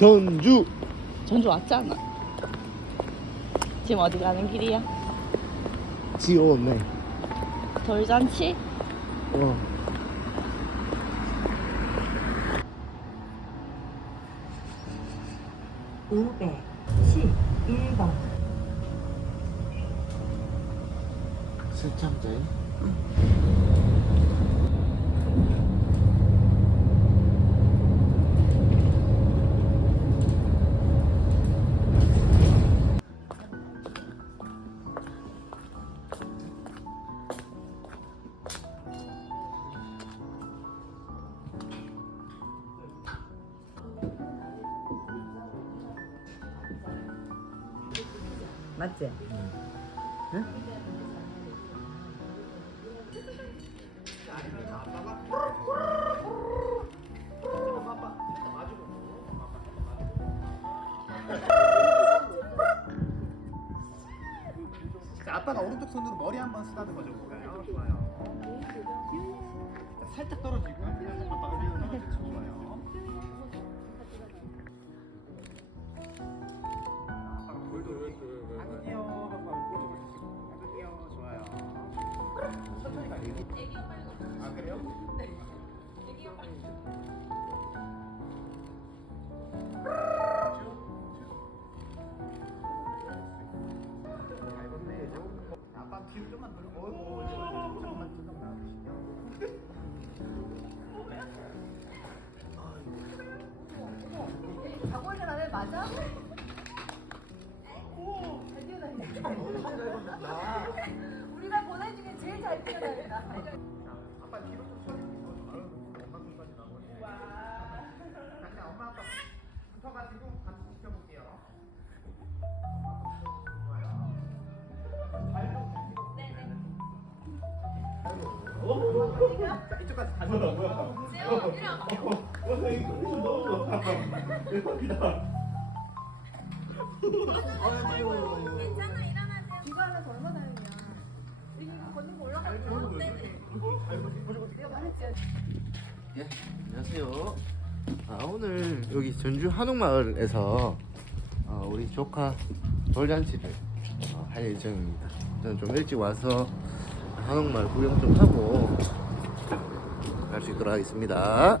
전주 전주 왔잖아. 지금 어디 가는 길이야? 지오네 돌잔치? 어 세참제 맞지? 자, 아빠가 오른쪽 손으로 머리 한 번 쓰다듬어 줘 볼까요? 좋아요. 자, 살짝 떨어지고 아빠가 떨어지고 좋아요. 아 하네 맞아? 오, 잘 뛰어다닌다. 아빠 뒤로 좀. 아유, 엄마 손까지 나오네. 자, 엄마 아빠 붙어가지고 같이 지켜볼게요. 자, 이쪽까지 다시 뭐야 뭐야 세요, 이리 와. 괜찮아, 일어나세요. 예, 안녕하세요. 아, 오늘 여기 전주 한옥마을에서 어, 우리 조카 돌잔치를 어, 할 예정입니다. 저는 좀 일찍 와서 한옥마을 구경 좀 하고 갈 수 있도록 하겠습니다.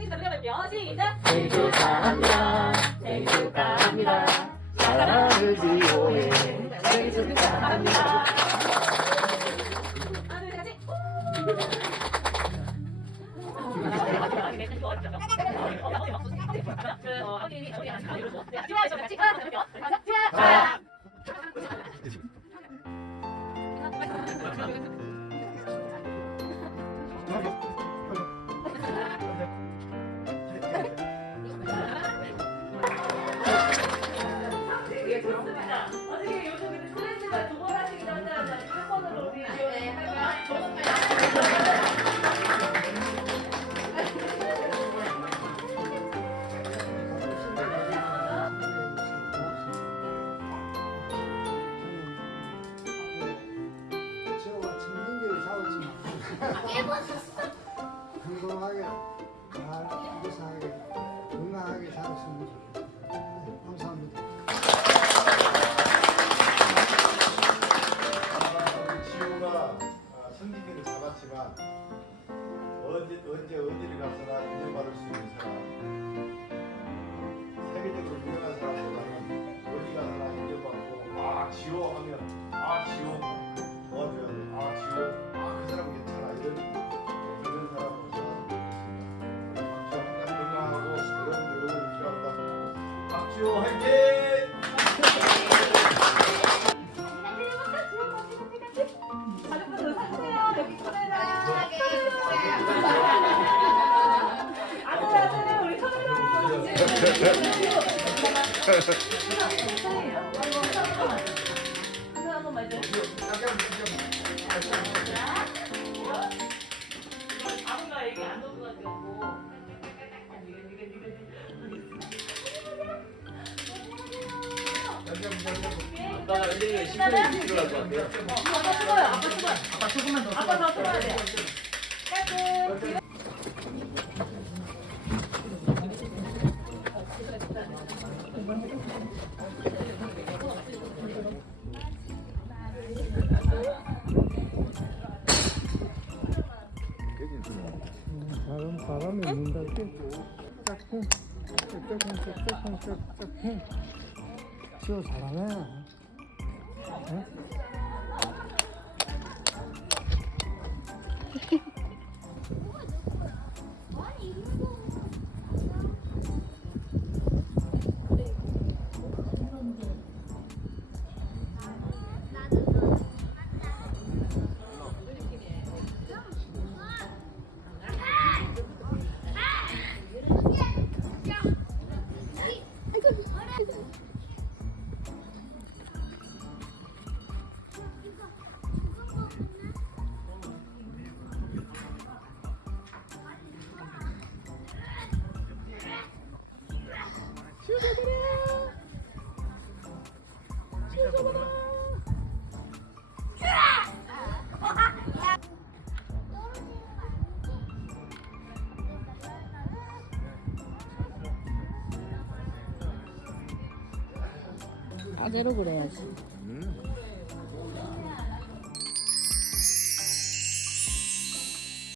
생일 축하드려볼게요. 시작. 생일 축하합니다. 생일 축하합니다. 사랑을 지오해. 생일 축하합니다. 하나, 둘, 셋, 같 건강하게 잘 무사하게 건강하게 잘 살았으면 사는 승부조를 언제 언제 어디를 가서나 인정받을 수 있는 사람. 세계적으로 유명한 사람보다는 어디 가서나 인정받고 아, 막 지호하면 박지호 화이팅! 아무가 얘기 안 같고. 아빠가 웬일이야 신경이 필요할 것 같아요. 아빠 죽어요. 아빠 죽어요. 아빠 조금만 더. 아빠 더 죽어야 돼요. 깔끔. 바람 바람이 분다 짝꿍 짝꿍 짝꿍 짝꿍 지호 잘하 네 어? 아재로 그래야지. 음.